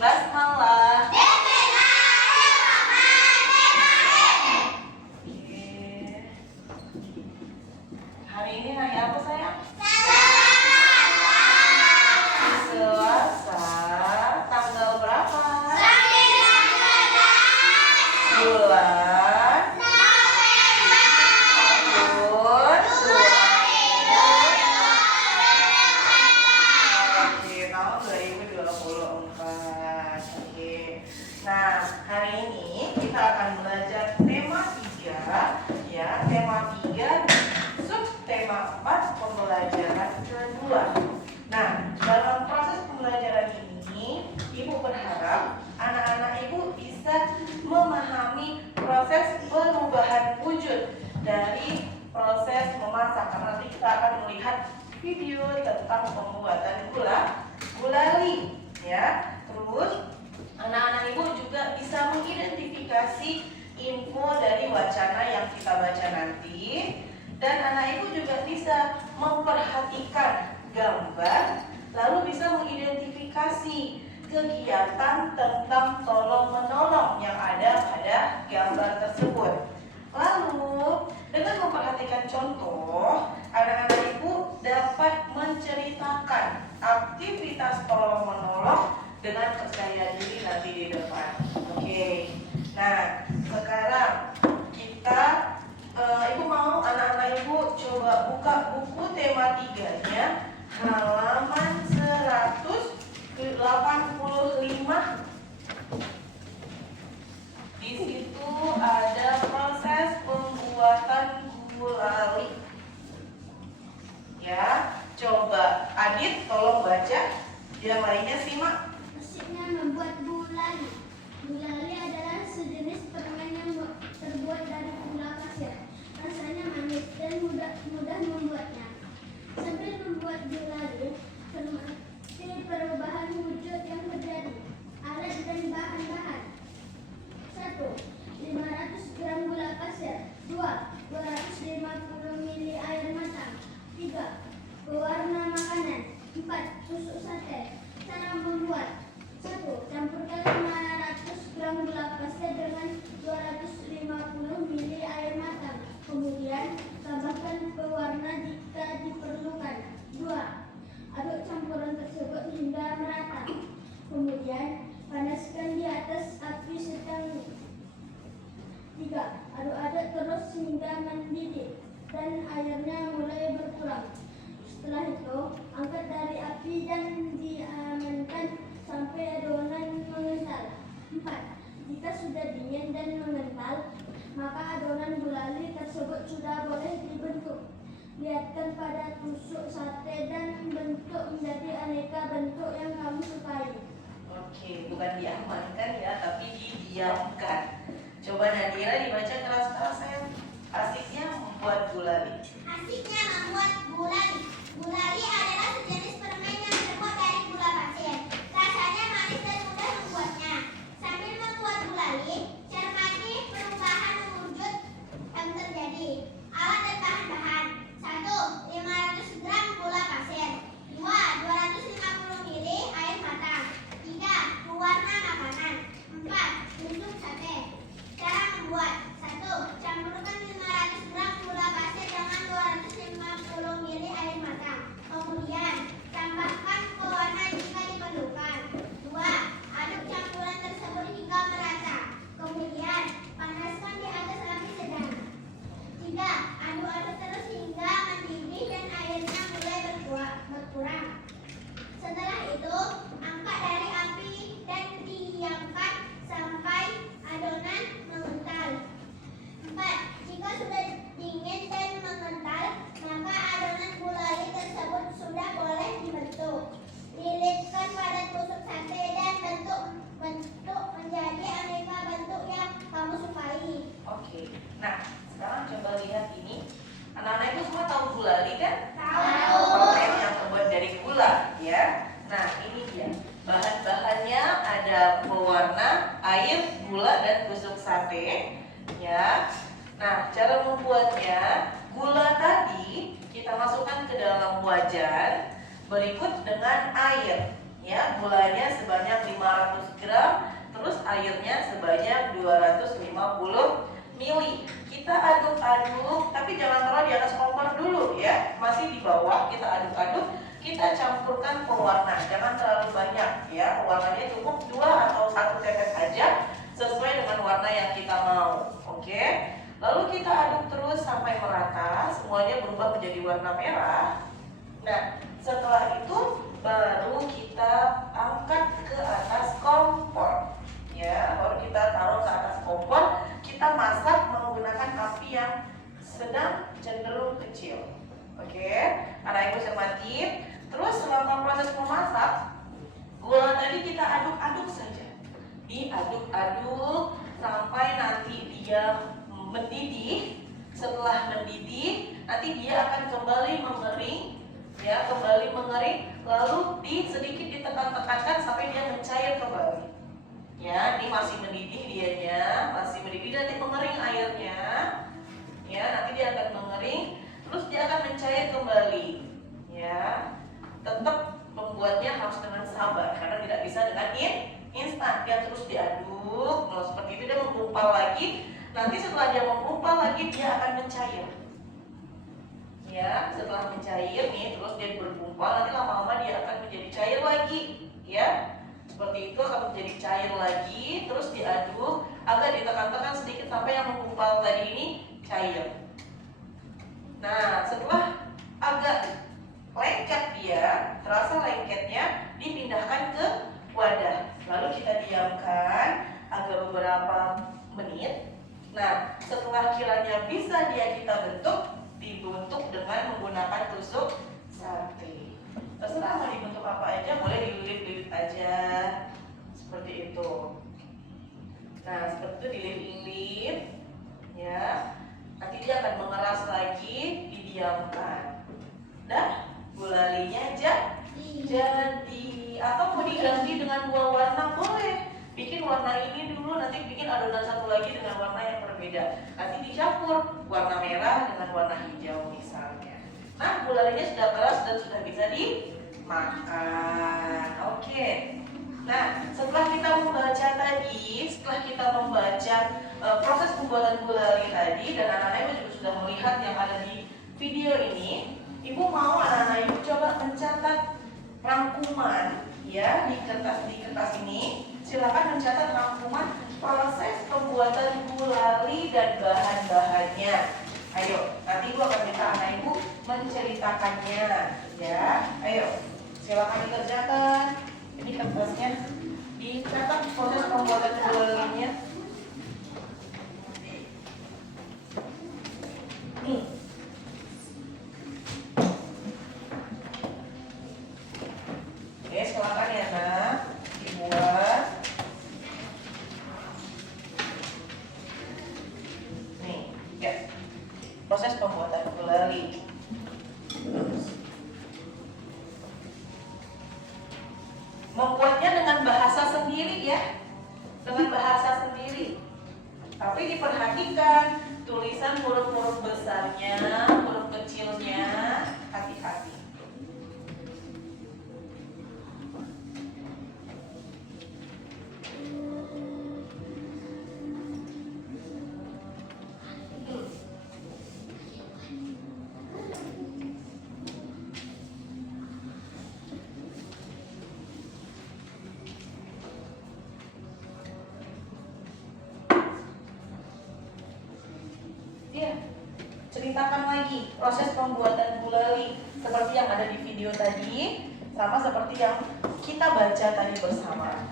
Basmalah. Hari ini hari apa sayang? Selasa. Tanggal berapa? Bulan. Tahun 2024. Oke. Nah, hari ini kita akan belajar tema 3 ya, tema 3 subtema 4 pembelajaran kedua. Nah, dalam proses pembelajaran ini, Ibu berharap anak-anak Ibu bisa memahami proses perubahan wujud dari proses memasak. Karena nanti kita akan melihat video tentang pembuatan gulali ya. Terus anak-anak Ibu juga bisa mengidentifikasi info dari wacana yang kita baca nanti. Dan anak Ibu juga bisa memperhatikan gambar, lalu bisa mengidentifikasi kegiatan tentang tolong-menolong yang ada pada gambar tersebut. Lalu, dengan memperhatikan contoh, anak-anak Ibu dapat menceritakan aktivitas tolong-menolong dengan percaya diri nanti di depan. Oke. Nah, sekarang kita Ibu mau anak-anak Ibu coba buka buku tema 3-nya halaman 185. Di situ ada proses pembuatan gulali. Ya, coba Adit tolong baca, yang lainnya simak. Resepnya membuat gulali. Gulali adalah sejenis permen yang terbuat dari gula pasir. Rasanya manis dan mudah membuatnya. Sambil membuat gulali, termati perubahan wujud yang terjadi. Alat dan bahan-bahan. 1. 500 gram gula pasir. 2. 250 ml air matang. 3. Pewarna makanan. 4. Tusuk sate. Cara membuat. 1. Campurkan 500 gram gula pasir dengan 250 ml air matang. Kemudian tambahkan pewarna jika diperlukan. 2. Aduk campuran tersebut hingga merata. Kemudian panaskan di atas api sedang. 3. Aduk-aduk terus hingga mendidih dan airnya mulai berkurang. Setelah itu, angkat dari api dan diamankan sampai adonan mengental. 4. Jika sudah dingin dan mengental, maka adonan gulali tersebut sudah boleh dibentuk. Lihatkan pada tusuk sate dan bentuk menjadi aneka bentuk yang kamu sukai. Oke, bukan diamankan ya, tapi didiamkan. Coba Nadira dibaca keras-keras sayang. Asiknya membuat gulali. Asiknya membuat gulali. Gulali adalah sejenis permen yang terbuat dari gula pasir. Rasanya manis dan mudah membuatnya. Sambil membuat gulali, cermati perubahan wujud yang terjadi. Alat dan bahan-bahan. 1. 500 gram gula pasir. 2. 250 ml air matang. 3. Pewarna makanan. 4. Tusuk sate. Cara membuat. 1. Campurkan 500 gram gula pasir dengan 250 ml air matang. Kemudian tambahkan pewarna jika diperlukan. 2. Aduk campuran tersebut hingga merata. Kemudian panaskan di atas api sedang. 3. Aduk-aduk terus hingga mendidih dan airnya mulai berkurang. Setelah itu, angkat dari api dan diamkan sampai adonan mengental. 4. Jika sudah dingin dan mengental, maka adonan gulali tersebut sudah boleh dibentuk. Lilitkan pada tusuk sate dan bentuk menjadi aneka bentuk yang kamu sukai. Oke, nah sekarang coba lihat ini. Anak-anak itu semua tahu gulali kan? Tahu. Permen yang terbuat dari gula ya. Nah ini dia. Bahan-bahannya ada pewarna, air, gula, dan tusuk sate ya. Nah cara membuatnya, gula tadi kita masukkan ke dalam wajan berikut dengan air ya. Gulanya sebanyak 500 aduk, tapi jangan taruh di atas kompor dulu ya. Masih di bawah, kita aduk-aduk. Kita campurkan pewarna, jangan terlalu banyak ya. Pewarnanya cukup 2 atau 1 tetes aja, sesuai dengan warna yang kita mau. Oke. Lalu kita aduk terus sampai merata, semuanya berubah menjadi warna merah. Nah, setelah itu baru kita angkat ke atas kompor. Ya, baru kita taruh ke atas kompor. Kita masak menggunakan api yang sedang cenderung kecil. Oke, anak ibu cermati. Terus selama proses memasak, gula tadi kita aduk-aduk saja. Diaduk-aduk sampai nanti dia mendidih. Setelah mendidih, nanti dia akan kembali mengering. Ya, kembali mengering, lalu sedikit ditekan-tekankan sampai dia mencair kembali. Ya, ini masih mendidih dianya, masih mendidih, nanti mengering airnya. Ya, nanti dia akan mengering, terus dia akan mencair kembali. Ya, tetap membuatnya harus dengan sabar karena tidak bisa dengan instan. Dia terus diaduk, kalau seperti itu dia menggumpal lagi. Nanti setelah dia menggumpal lagi, dia akan mencair. Ya, setelah mencair nih, terus dia bergumpal, nanti lama-lama dia akan menjadi cair lagi. Ya, seperti itu akan menjadi cair lagi, terus diaduk, agak ditekan-tekan sedikit sampai yang menggumpal tadi ini cair. Nah, setelah agak lengket dia, terasa lengketnya, dipindahkan ke wadah. Lalu kita diamkan agak beberapa menit. Nah, setelah kiranya bisa kita bentuk, dibentuk dengan menggunakan tusuk sate. Terserah mau dibentuk apa aja, boleh dililit-lilit aja seperti itu. Nah, seperti itu dililit-lilit, ya. Nanti dia akan mengeras lagi, didiamkan. Dah, gulalinya jadi. Atau mau diganti dengan 2 warna boleh. Bikin warna ini dulu, nanti bikin adonan satu lagi dengan warna yang berbeda. Nanti dicampur warna merah dengan warna hijau misalnya. Nah, gulalinya sudah keras dan sudah bisa dimakan. Oke. Nah, setelah kita membaca tadi, setelah kita membaca proses pembuatan gulali tadi, dan anak-anak ibu juga sudah melihat yang ada di video ini, ibu mau anak-anak ibu coba mencatat rangkuman ya di kertas ini. Silakan mencatat rangkuman proses pembuatan gulali dan bahan-bahannya. Ayo, nanti ibu akan minta anak ibu menceritakannya, ya. Ayo, silakan dikerjakan. Ini kertasnya dicatat proses pembuatan gulalinya. Nih. Oke, silakan ya, Nak. Dibuat. Nih, ya. Proses pembuatan gulali. Membuatnya dengan bahasa sendiri ya. Dengan bahasa sendiri. Tapi diperhatikan tulisan huruf-huruf besarnya, huruf kecilnya, hati-hati. Ceritakan lagi proses pembuatan gulali seperti yang ada di video tadi, sama seperti yang kita baca tadi bersama.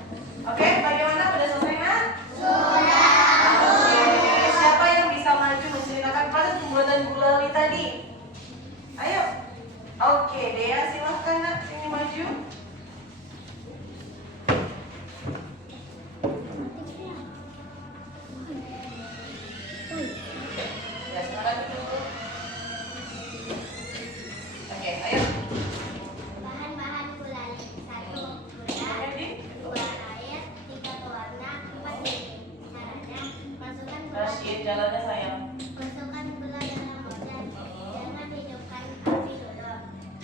Oke, bagaimana? Sudah selesai, Nak? Sudah. Oke, siapa yang bisa maju menceritakan proses pembuatan gulali tadi? Ayo. Oke, Dea silahkan, Nak, sini maju. Jalannya sayang. Masukkan gula dalam wadah. Jangan hidupkan api dulu.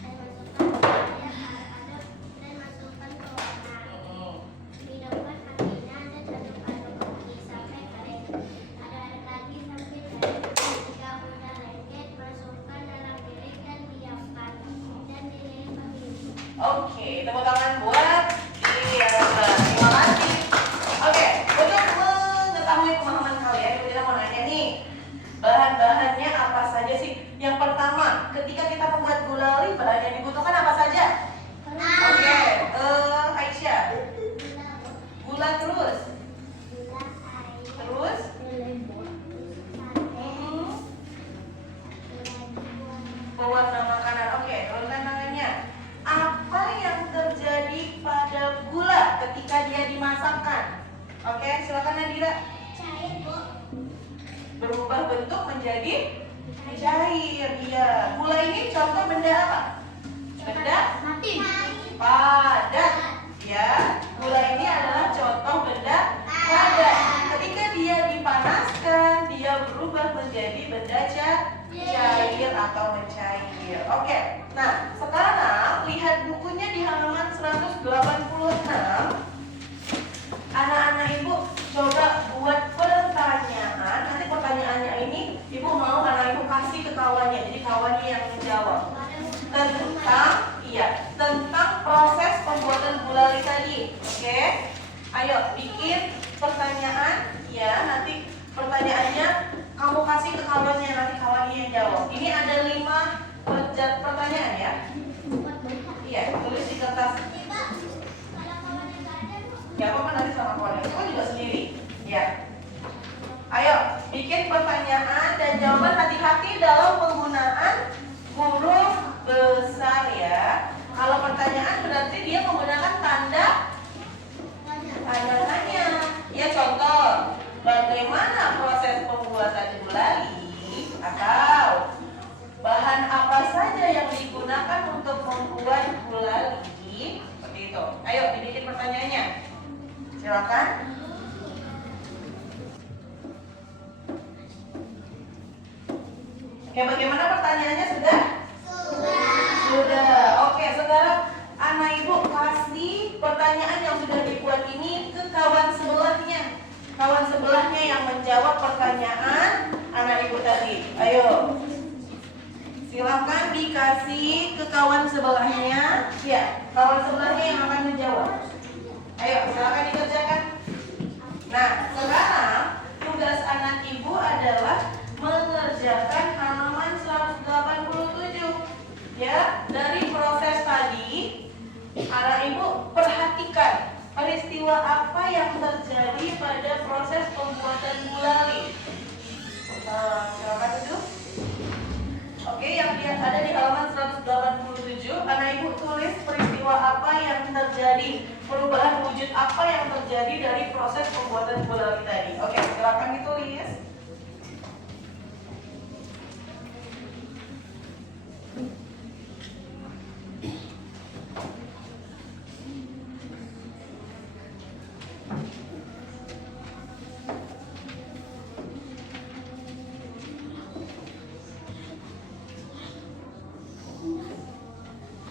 Dan masukkan gula yang aduk dan masukkan ke wadah. Hidupkan apinya dan aduk-aduk lagi sampai kering. Aduk-aduk lagi sampai kering. Jika udah gula terus. Gula, air, Terus? lemon, sate, Pewarna makanan. Oke, turunkan tangannya. Apa yang terjadi pada gula ketika dia dimasakkan? Oke, silakan Nadira. cair, Bu. Berubah bentuk menjadi cair. Iya. Gula ini contoh benda apa? Benda Mati. padat. Ya. Gula ini adalah contoh benda padat. Ketika dia dipanaskan, dia berubah menjadi benda cair atau mencair. Oke. Nah, sekarang lihat bukunya di halaman 186. Anak-anak ibu coba buat pertanyaan. Nanti pertanyaannya ini ibu mau anak ibu kasih ke kawannya. Jadi kawannya yang menjawab tentang proses pembuatan gulali tadi. Oke. Ayo bikin pertanyaan ya. Nanti pertanyaannya kamu kasih ke kawannya, nanti kawannya yang jawab. Ini ada 5 pertanyaan ya. Iya, tulis di kertas. Ya apa nanti sama kawannya. Kamu juga sendiri. Ya. Ayo bikin pertanyaan dan jawaban, hati-hati dalam penggunaan huruf besar ya. Kalau pertanyaan berarti dia menggunakan tanda tanya. Ya, contoh, bagaimana proses pembuatan gulali, atau bahan apa saja yang digunakan untuk membuat gulali, seperti itu. Ayo dibikin pertanyaannya. Silakan. Oke, bagaimana pertanyaannya sudah? Sudah. Oke, sekarang anak ibu kasih pertanyaan yang sudah dibuat ini ke kawan sebelahnya. Kawan sebelahnya yang menjawab pertanyaan anak ibu tadi. Ayo. Silakan dikasih ke kawan sebelahnya. Ya, kawan sebelahnya yang akan menjawab. Ayo, silakan dikerjakan. Nah, sekarang tugas anak ibu adalah mengerjakan halaman 187. Ya, dari proses tadi, anak ibu perhatikan peristiwa apa yang terjadi pada proses pembuatan gulali. Silakan duduk. Oke, yang ada di halaman 187, anak ibu tulis peristiwa apa yang terjadi, perubahan wujud apa yang terjadi dari proses pembuatan gulali tadi. Oke, silakan ditulis.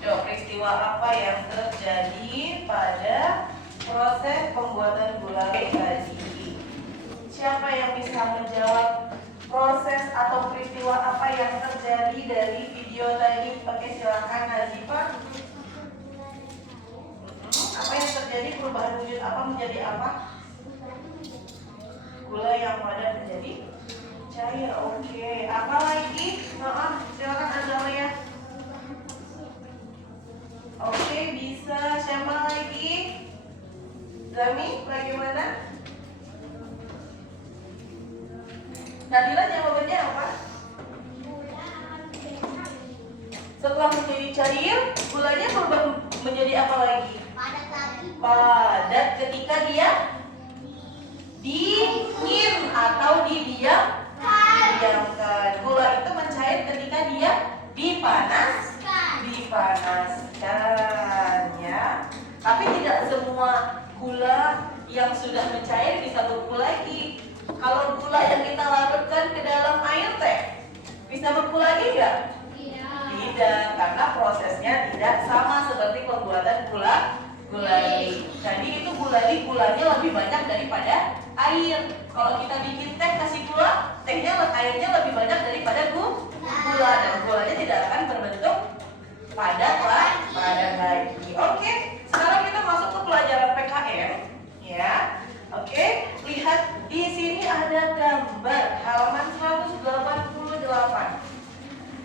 Peristiwa apa yang terjadi pada proses pembuatan gulali tadi? Siapa yang bisa menjawab proses atau peristiwa apa yang terjadi dari video tadi? Oke, silakan Nazifah. Apa yang terjadi, perubahan wujud apa menjadi apa? Gula yang padat menjadi cair. Oke, apa lagi? Silakan Azalia. Oke, bisa. Siapa lagi? Zami, bagaimana? Nadila jawabannya apa? Setelah menjadi cair, gulanya berubah menjadi apa lagi? Padat lagi. Padat ketika dia dingin atau didiamkan. Gula itu mencair ketika dia dipanaskan ya. Tapi tidak semua gula yang sudah mencair bisa beku lagi. Kalau gula yang kita larutkan ke dalam air teh, bisa beku lagi nggak? Tidak, karena prosesnya tidak sama seperti pembuatan gulali. Jadi itu gulanya lebih banyak daripada air. Kalau kita bikin teh kasih gula, airnya lebih banyak daripada gula, dan gulanya tidak akan berbentuk padat lagi. Oke, sekarang kita masuk ke pelajaran PKM, ya. Oke, lihat di sini ada gambar halaman 188.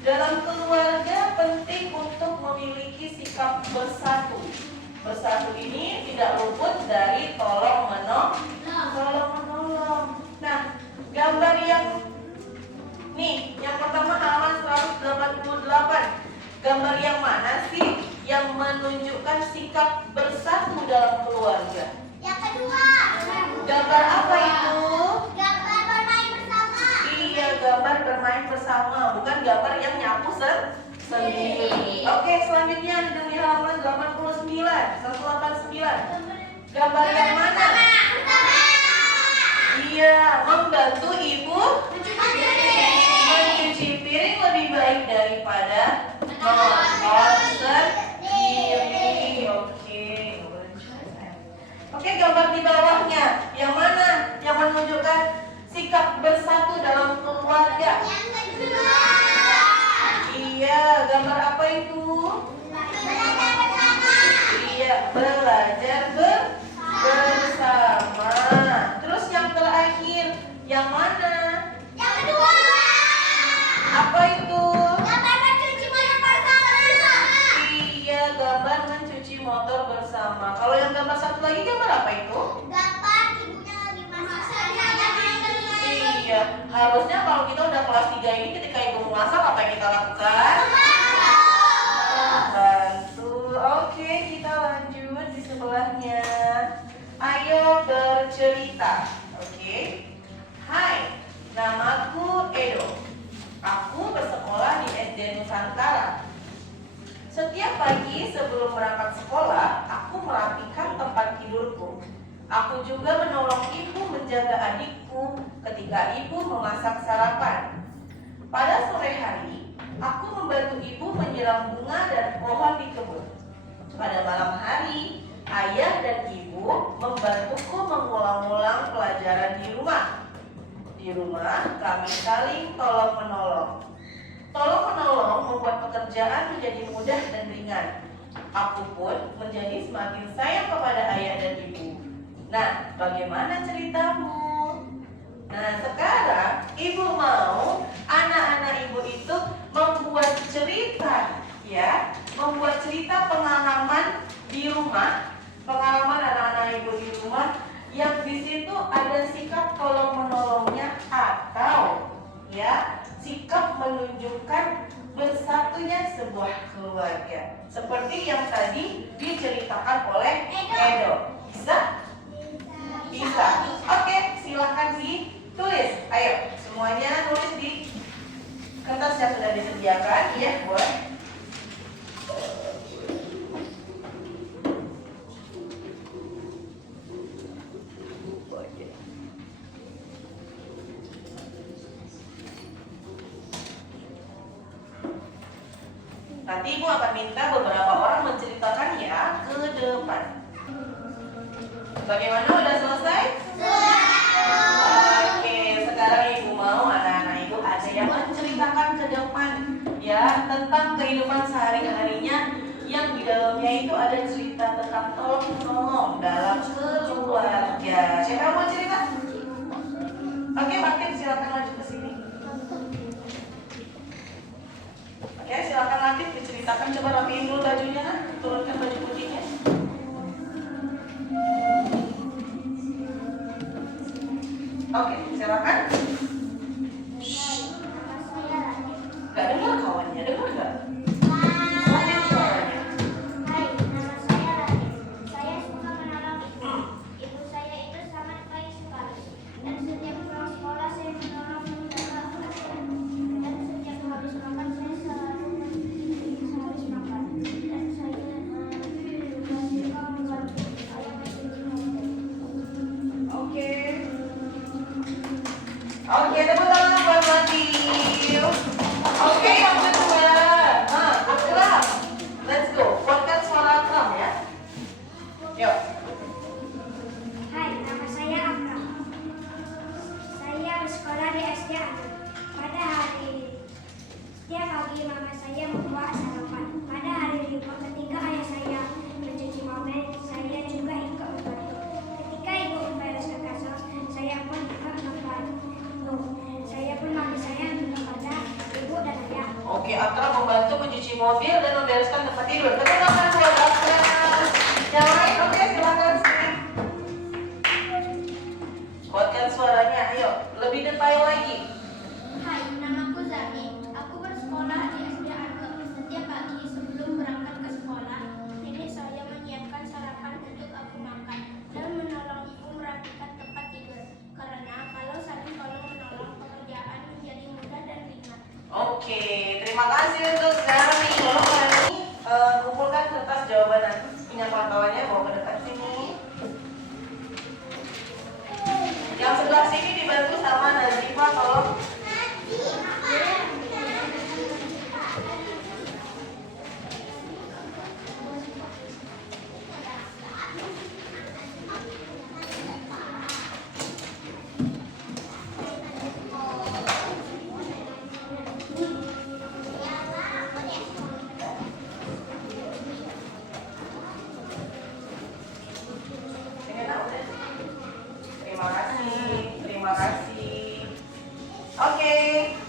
Dalam keluarga penting untuk memiliki sikap bersatu. Bersatu ini tidak luput dari tolong Gambar apa itu? Gambar bermain bersama. Iya, gambar bermain bersama, bukan gambar yang nyapu sendiri. Oke, selanjutnya di halaman 89, 189. Gambar yang mana? Iya, membantu ibu mencuci piring lebih baik daripada mengotor sendiri. Oke, gambar di bawahnya yang mana? Yang menunjukkan sikap bersatu dalam keluarga. Yang kedua. Iya, gambar apa itu? Belajar bersama. Iya, belajar bersama. Terus yang terakhir, yang mana? Yang kedua. Apa itu? Gambar mencuci motor bersama. Iya, gambar mencuci motor bersama. Kalau yang gambar satu lagi, gambar apa itu? Gambar ibunya lagi masak. Iya, harusnya kalau kita udah kelas 3 ini ketika ibu memasak apa yang kita lakukan? Bantu. Oke, kita lanjut di sebelahnya. Ayo bercerita. Oke. Hai, namaku Edo. Aku bersekolah di SD Nusantara. Setiap pagi sebelum berangkat sekolah, aku merapikan tempat tidurku. Aku juga menolong ibu menjaga adikku ketika ibu memasak sarapan. Pada sore hari, aku membantu ibu menyiram bunga dan pohon di kebun. Pada malam hari, ayah dan ibu membantuku mengulang-ulang pelajaran di rumah. Di rumah, kami saling tolong-menolong. Tolong-menolong membuat pekerjaan menjadi mudah dan ringan. Aku pun menjadi semakin sayang kepada ayah dan ibu. Nah, bagaimana ceritamu? Nah, sekarang ibu mau anak-anak ibu itu membuat cerita, ya, membuat cerita pengalaman di rumah, pengalaman anak-anak ibu di rumah yang di situ ada sikap tolong menolongnya atau, ya, sikap menunjukkan bersatunya sebuah keluarga. Seperti yang tadi diceritakan oleh Edo. Bisa? Bisa. Oke, silakan ditulis. Ayo, semuanya tulis di kertas yang sudah disediakan. Iya, boleh. Nanti ibu akan minta beberapa orang menceritakan ya ke depan. Bagaimana, udah selesai? Oke, sekarang ibu mau anak-anak ibu ada yang menceritakan ke depan, ya, tentang kehidupan sehari-harinya yang di dalamnya itu ada cerita tentang tolong-menolong dalam keluarga. Siapa yang mau cerita? Oke, Makin silakan maju ke sini. Oke, silakan Latif diceritakan. Coba rapiin dulu bajunya, turunkan baju putihnya. Oke, silakan. Gak dengar kawannya, dengar gak? Lanjut suaranya. Hai, nama saya Radit. Saya suka menolong ibu. Ibu saya itu sangat baik sekali. Dan setiap pulang sekolah saya menolong menjaga kebersihan. Dan setiap habis makan saya selalu habis makan. Dan saya juga suka membantu ayah mencuci mobil. Oke. Oke, tepuk tangan buat Latif. Oke, yang kedua. Nah, akram. Let's go. Kuatkan suara akram ya. Yuk. Hai, nama saya Akram. Saya bersekolah di SD Adul. Pada hari setiap pagi mama saya membuat sarapan. Pada hari libur ketika ayah saya mencuci mobil, saya juga ikut membantu. Ketika ibu membereskan kasur, saya pun ikut membantu. Saya pun memberi sayang kepada ibu dan ayah. Oke, Akram membantu mencuci mobil dan membereskan tempat tidur. Tepuk tangan buat Akram. Yang lain, oke, silakan sini. Kuatkan suaranya, ayo. Lebih detail lagi. Hai, namaku Zami. Aku bersekolah di SD Adul. Setiap pagi sebelum berangkat ke sekolah, nenek saya menyiapkan sarapan untuk aku makan dan menolong ibu merapikan tempat Terima kasih untuk Zami. Tolong Zami kumpulkan kertas jawaban nanti punya pantauannya bawa ke dekat sini. Yang sebelah sini dibantu sama Nazifa, tolong. Terima kasih, terima kasih. Oke,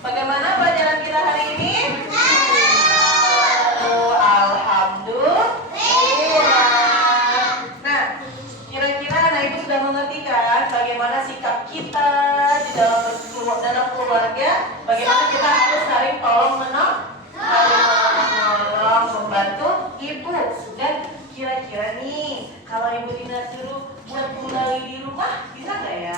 bagaimana pelajaran kita hari ini? Alhamdulillah. Nah, kira-kira anak ibu sudah mengerti kan bagaimana sikap kita di dalam keluarga? Bagaimana kita harus saling tolong menolong, membantu ibu. Dan kira-kira nih, kalau ibu Dina suruh buat kembali di rumah, bisa nggak ya?